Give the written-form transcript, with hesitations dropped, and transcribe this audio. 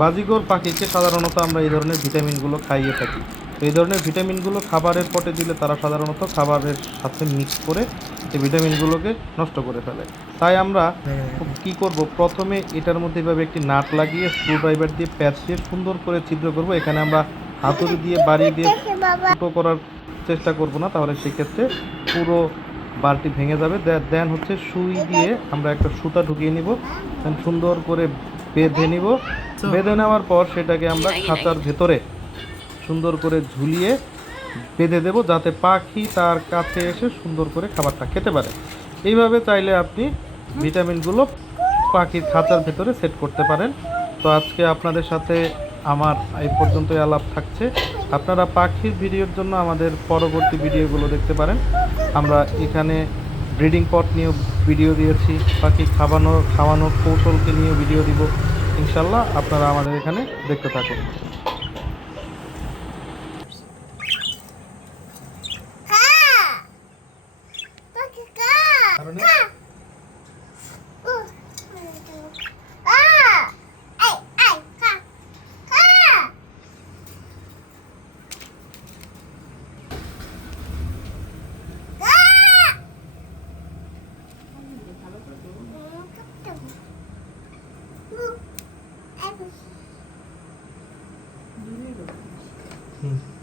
বাজিগর পাখিকে সাধারণত আমরা এই ধরনের ভিটামিনগুলো খাইয়ে থাকি। এই ধরনের ভিটামিনগুলো খাবারের পটে দিলে তারা সাধারণত খাবারের সাথে মিক্স করে এই ভিটামিনগুলোকে নষ্ট করে ফেলে। তাই আমরা কি করব, প্রথমে এটার মধ্যে এভাবে একটি নাট লাগিয়ে স্ক্রুড্রাইভার দিয়ে প্যাচ দিয়ে সুন্দর করে ছিদ্র করব। এখানে আমরা হাতুড়ি দিয়ে বাড়ি দিয়ে ফুটো করার চেষ্টা করব না, তাহলে সেক্ষেত্রে পুরো বালতি ভেঙে যাবে। দেন হচ্ছে সুই দিয়ে আমরা একটা সুতা ঢুকিয়ে নিব, দেন সুন্দর করে বেঁধে নিব। বেঁধে নেওয়ার পর সেটাকে আমরা খাঁচার ভেতরে সুন্দর করে ঝুলিয়ে বেঁধে দেব, যাতে পাখি তার কাছে এসে সুন্দর করে খাবারটা খেতে পারে। এইভাবে চাইলে আপনি ভিটামিনগুলো পাখির খাঁচার ভেতরে সেট করতে পারেন। তো আজকে আপনাদের সাথে আমার এই পর্যন্তই আলাপ থাকছে। আপনারা পাখির ভিডিওর জন্য আমাদের পরবর্তী ভিডিওগুলো দেখতে পারেন। আমরা এখানে ব্রিডিং পট নিয়েও ভিডিও দিয়েছি, পাখি খাওয়ানোর কৌশলকে নিয়েও ভিডিও দিব। ইনশাল্লাহ আপনারা আমাদের এখানে দেখতে থাকুন। হুম।